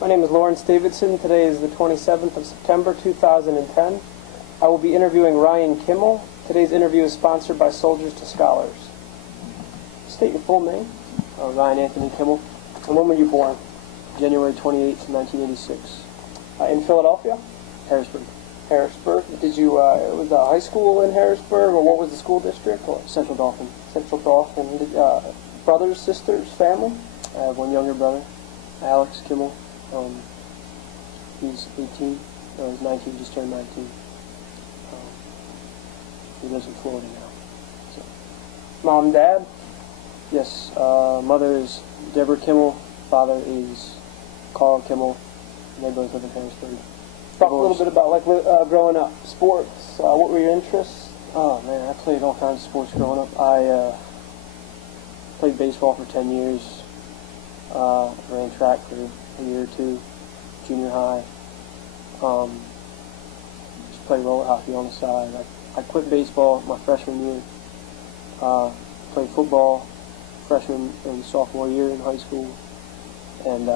My name is Lawrence Davidson. Today is the 27th of September, 2010. I will be interviewing Ryan Kimmel. Today's interview is sponsored by Soldiers to Scholars. State your full name. Ryan Anthony Kimmel. And when were you born? January 28th, 1986. In Philadelphia? Harrisburg. Harrisburg. Did you, was high school in Harrisburg, or what was the school district? Or? Central Dauphin. Central Dauphin. Brothers, sisters, family? I have one younger brother, Alex Kimmel. He's 18. No, he's 19, just turned 19. He lives in Florida now. So. Mom and dad? Yes. Mother is Deborah Kimmel. Father is Carl Kimmel. And they both live in Harrisburg. Talk a little bit about growing up. Sports. What were your interests? Oh man, I played all kinds of sports growing up. I played baseball for 10 years. Ran track for a year or two. Junior high. Just played roller hockey on the side. I quit baseball my freshman year. Played football freshman and sophomore year in high school. And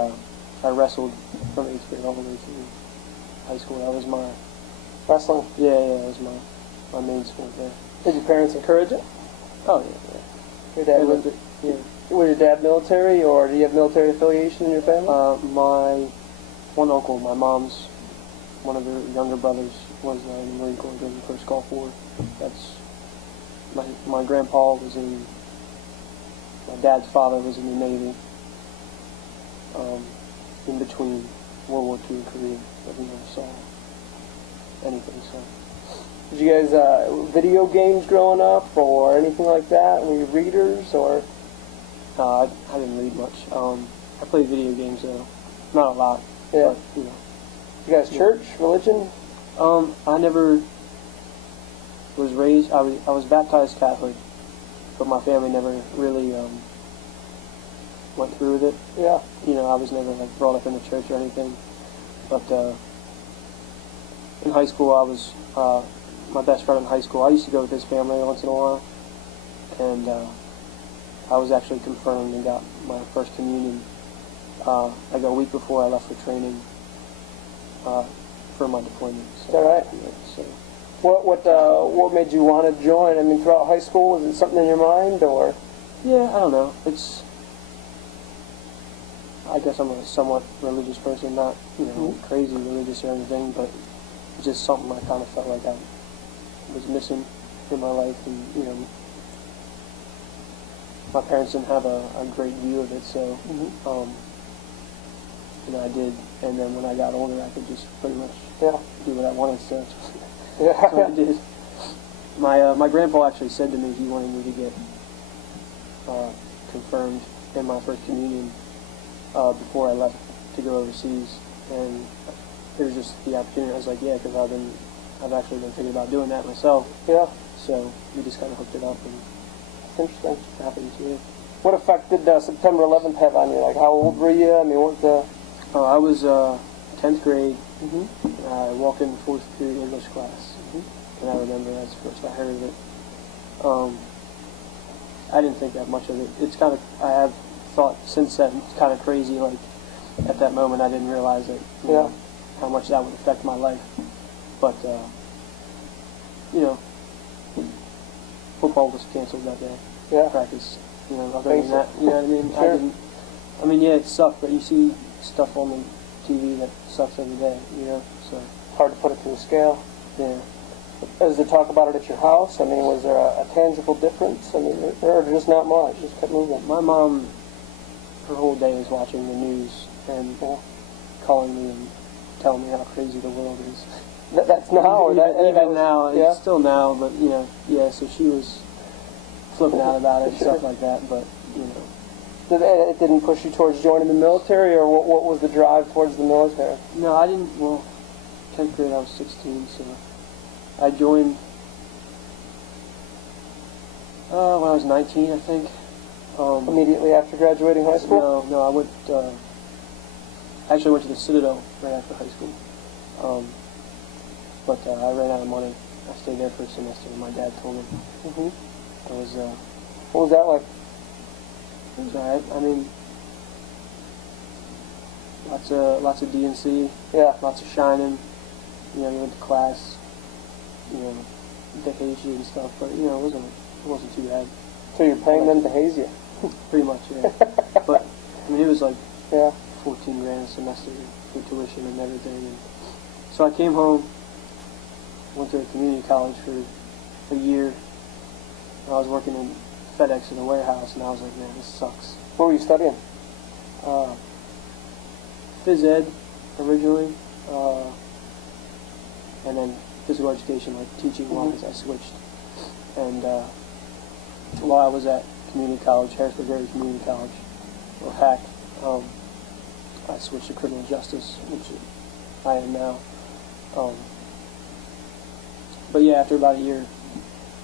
I wrestled from 8th grade all the way through high school. That was my... Wrestling? Yeah, that was my main sport there. Did your parents encourage it? Oh, yeah. Your dad was, yeah. Was your dad military, or do you have military affiliation in your family? My one uncle, my mom's, one of her younger brothers, was in the Marine Corps during the first Gulf War. That's my grandpa was in. My dad's father was in the Navy. In between World War II and Korea, but he never saw anything. So. Did you guys video games growing up, or anything like that? Were you readers, or? I didn't read much. I played video games though, not a lot. Yeah. But, you know. You guys church, religion? I never was raised. I was baptized Catholic, but my family never really went through with it. Yeah. You know, I was never brought up in the church or anything. But in high school, I was my best friend in high school. I used to go with his family once in a while, and I was actually confirmed and got my first communion like a week before I left for training for my deployment. So, Is that right? Yeah, so. What made you want to join? I mean, throughout high school, was it something in your mind, or? Yeah, I don't know. I guess I'm a somewhat religious person, not crazy religious or anything, but it's just something I kind of felt like I was missing in my life, and my parents didn't have a great view of it, so I did. And then when I got older, I could just pretty much do what I wanted, so I did. My grandpa actually said to me he wanted me to get confirmed in my first communion before I left to go overseas, and it was just the opportunity. I was like, yeah, because I've actually been thinking about doing that myself. Yeah. So we just kind of hooked it up, and interesting. It happened to me. What effect did September 11th have on you? Like, how old were you? I mean, what the... I was 10th grade. I walked in the 4th period English class, and I remember that's the first I heard of it. I didn't think that much of it. It's kind of, I have thought since then, it's kind of crazy, like, at that moment I didn't realize it, you know, how much that would affect my life. But, football was canceled that day. Yeah. Practice, other than that, you know what I mean? Sure. Yeah, it sucked, but you see stuff on the TV that sucks every day, so. Hard to put it to a scale. Yeah. As they talk about it at your house, I mean, was there a tangible difference? I mean, or just not much, just kept moving? My mom, her whole day is watching the news and calling me and telling me how crazy the world is. That's now? Even now, it's still now, but, so she was flipping out about it and stuff like that, but, It didn't push you towards joining the military, or what was the drive towards the military? No, I didn't. Well, 10th grade I was 16, so I joined when I was 19, I think. Immediately after graduating high school? No, I went. Actually, went to the Citadel right after high school. But I ran out of money. I stayed there for a semester, and my dad told me. It was. What was that like? It was alright. I mean, Lots of DNC, Yeah. lots of shining. You went to class, they hazed you and stuff, but it wasn't too bad. So you're paying them to haze you? Pretty much, yeah. But it was like Yeah. 14 grand a semester for tuition and everything. And so I came home, went to a community college for a year. I was working in FedEx in a warehouse, and I was like, man, this sucks. What were you studying? Phys ed originally, and then physical education, like teaching-wise, I switched. And while I was at community college, Harrisburg Area Community College, or HAC, I switched to criminal justice, which I am now. But yeah, after about a year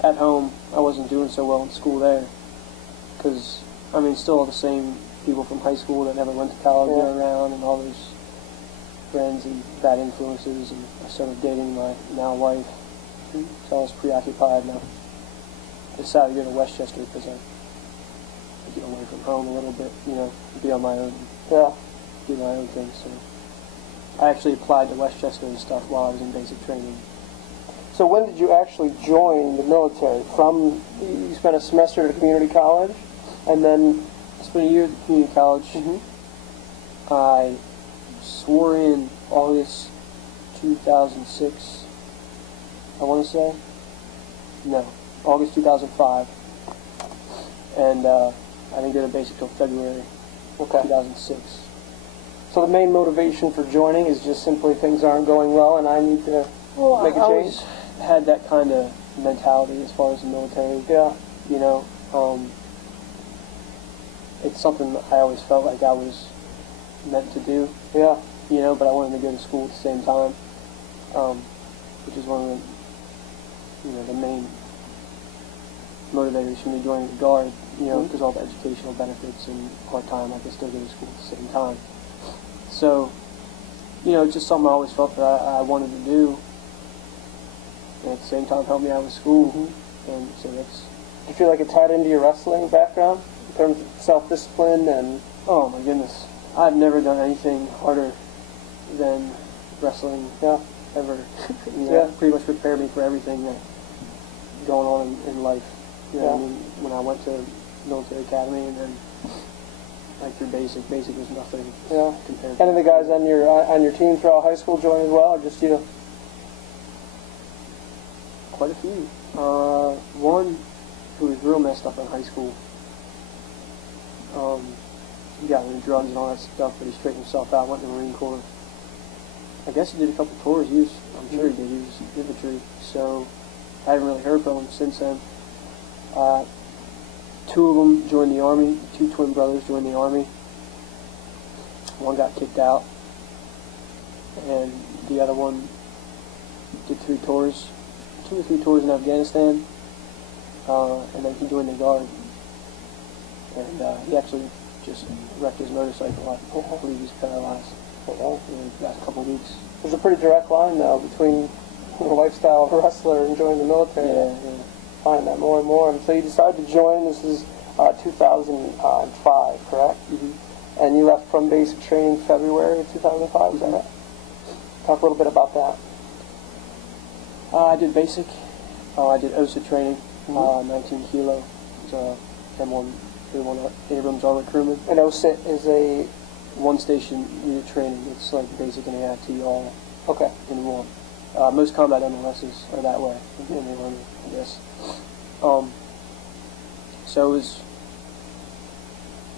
at home, I wasn't doing so well in school there, because still all the same people from high school that never went to college were around, and all those friends and bad influences, and I started dating my now wife, so I was preoccupied. And I decided to go to Westchester because I get away from home a little bit, be on my own, do my own thing. So I actually applied to Westchester and stuff while I was in basic training. So when did you actually join the military? You spent a semester at a community college, and then I spent a year at the community college. I swore in August 2006, I want to say. No, August 2005. And I didn't go to basic till February 2006. So the main motivation for joining is just simply things aren't going well and I need to make a change? I always had that kind of mentality as far as the military. Yeah. It's something I always felt like I was meant to do. Yeah. But I wanted to go to school at the same time, which is one of the main motivators for me joining the Guard, because all the educational benefits and part-time, I could still go to school at the same time. So, it's just something I always felt that I wanted to do, and at the same time help me out with school. And so that's... Do you feel like it tied into your wrestling background in terms of self-discipline and... Oh my goodness. I've never done anything harder than wrestling ever. Pretty much prepared me for everything that's going on in life. When I went to military academy and then through basic was nothing compared to... Any of the guys on your team throughout high school joined as well, or just you? Quite a few. One who was real messed up in high school. He got into drugs and all that stuff, but he straightened himself out, went in the Marine Corps. I guess he did a couple tours. I'm sure he did. He was infantry, so I haven't really heard from him since then. Two of them joined the Army. Two twin brothers joined the Army. One got kicked out, and the other one did 2 or 3 tours in Afghanistan, and then he joined the Guard. And he actually just wrecked his motorcycle. I believe he's paralyzed in the last couple of weeks. There's a pretty direct line, though, between the lifestyle of a wrestler and joining the military. Yeah. Find that more and more. And so you decided to join. This is 2005, correct? And you left from basic training February of 2005, is that right? Talk a little bit about that. I did basic. I did OSA training, 19 kilo. It's a M1 Abrams Armored Crewman. And OSA is a... one-station unit training. It's like basic and AIT all in one. Most combat MLSs are that way in the Army, I guess. So it was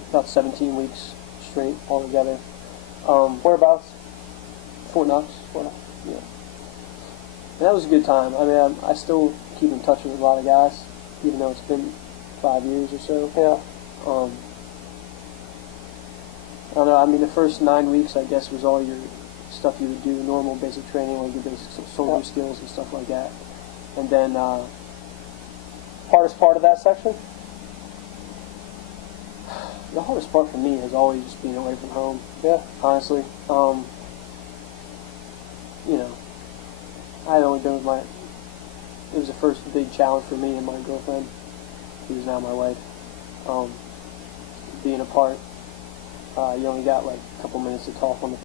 about 17 weeks straight altogether. Whereabouts? Fort Knox. Yeah. And that was a good time. I still keep in touch with a lot of guys, even though it's been 5 years or so. Yeah. I don't know, the first 9 weeks, I guess, was all your stuff you would do, normal basic training, like your basic soldier skills and stuff like that. And then... hardest part of that section? The hardest part for me has always just been away from home. Yeah. Honestly. I had only been with it was the first big challenge for me and my girlfriend, who is now my wife. Being apart. You only got like couple minutes to talk on the